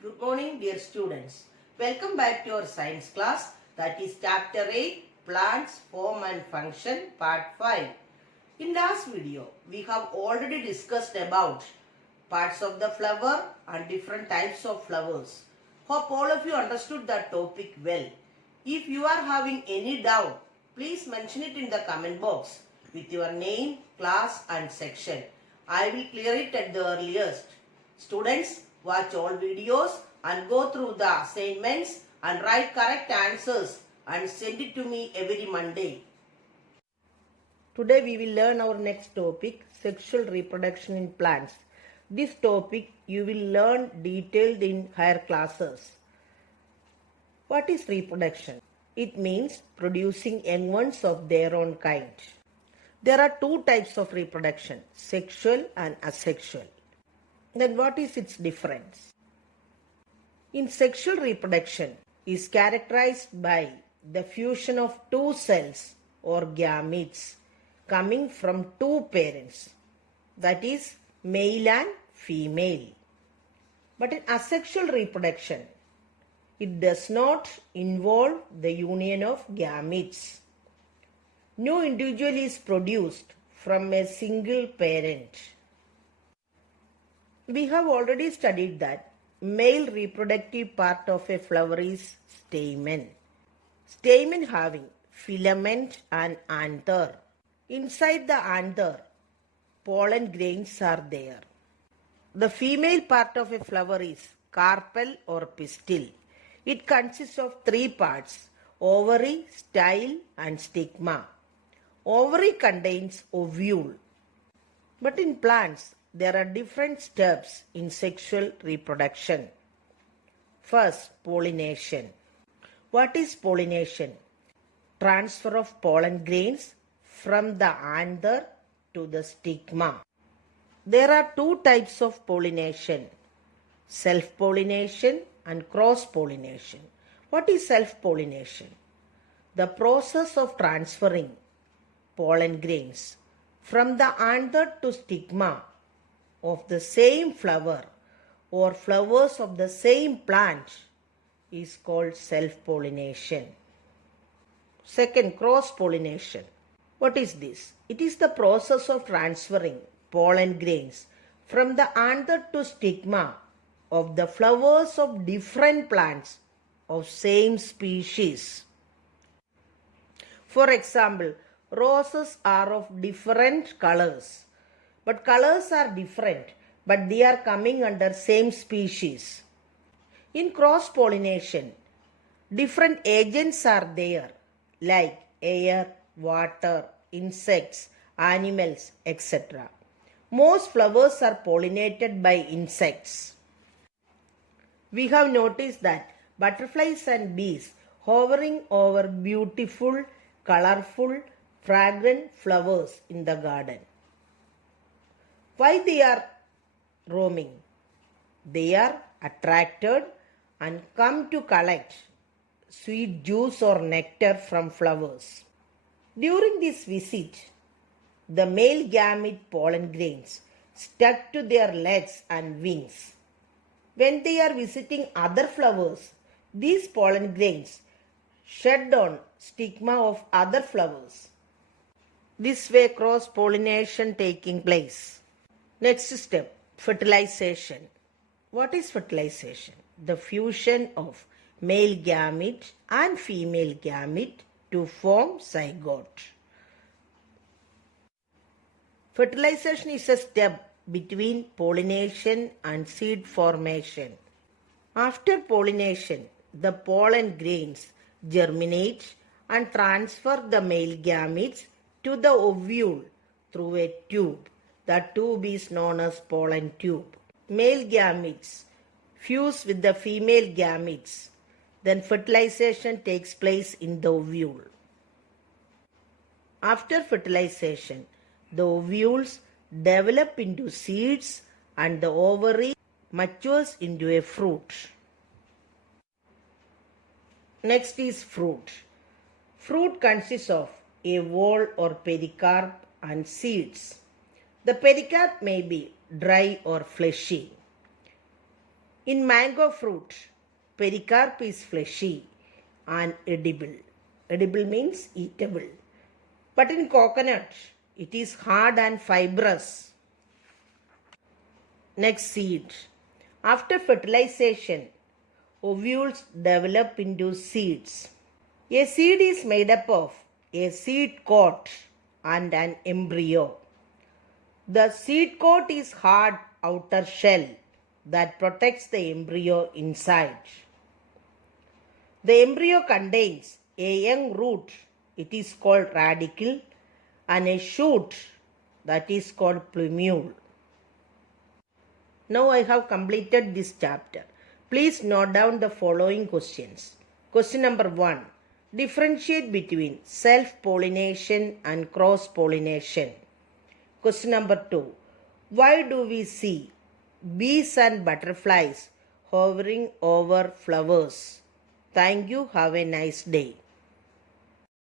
Good morning, dear students. Welcome back to our science class, that is chapter 8, Plants, Form and Function, part 5. In last video, we have already discussed about parts of the flower and different types of flowers. Hope all of you understood that topic well. If you are having any doubt, please mention it in the comment box with your name, class and section. I will clear it at the earliest. Students, watch all videos and go through the assignments and write correct answers and send it to me every Monday. Today we will learn our next topic, sexual reproduction in plants. This topic you will learn detailed in higher classes. What is reproduction? It means producing young ones of their own kind. There are two types of reproduction, sexual and asexual. Then what is its difference? In sexual reproduction is characterized by the fusion of two cells or gametes coming from two parents, that is male and female. But in asexual reproduction, it does not involve the union of gametes. No individual is produced from a single parent. We have already studied that male reproductive part of a flower is stamen. Stamen having filament and anther. Inside the anther, pollen grains are there. The female part of a flower is carpel or pistil. It consists of three parts, ovary, style and stigma. Ovary contains ovule. But in plants, there are different steps in sexual reproduction. First, pollination. What is pollination? Transfer of pollen grains from the anther to the stigma. There are two types of pollination, self-pollination and cross-pollination. What is self-pollination? The process of transferring pollen grains from the anther to stigma of the same flower or flowers of the same plant is called self-pollination. Second, cross-pollination. What is this? It is the process of transferring pollen grains from the anther to stigma of the flowers of different plants of same species. For example, roses are of different colors. But colors are different, but they are coming under same species. In cross-pollination, different agents are there like air, water, insects, animals, etc. Most flowers are pollinated by insects. We have noticed that butterflies and bees hovering over beautiful, colorful, fragrant flowers in the garden. Why they are roaming? They are attracted and come to collect sweet juice or nectar from flowers. During this visit, the male gamete pollen grains stuck to their legs and wings. When they are visiting other flowers, these pollen grains shed on stigma of other flowers. This way cross-pollination taking place. Next step, fertilization. What is fertilization? The fusion of male gamete and female gamete to form zygote. Fertilization is a step between pollination and seed formation. After pollination, the pollen grains germinate and transfer the male gametes to the ovule through a tube. The tube is known as pollen tube. Male gametes fuse with the female gametes. Then fertilization takes place in the ovule. After fertilization, the ovules develop into seeds and the ovary matures into a fruit. Next is fruit. Fruit consists of a whole or pericarp and seeds. The pericarp may be dry or fleshy. In mango fruit, pericarp is fleshy and edible. Edible means eatable. But in coconut, it is hard and fibrous. Next, seed. After fertilization, ovules develop into seeds. A seed is made up of a seed coat and an embryo. The seed coat is hard outer shell that protects the embryo inside. The embryo contains a young root, it is called radicle, and a shoot, that is called plumule. Now I have completed this chapter. Please note down the following questions. Question number 1. Differentiate between self-pollination and cross-pollination. Question number 2. Why do we see bees and butterflies hovering over flowers? Thank you. Have a nice day.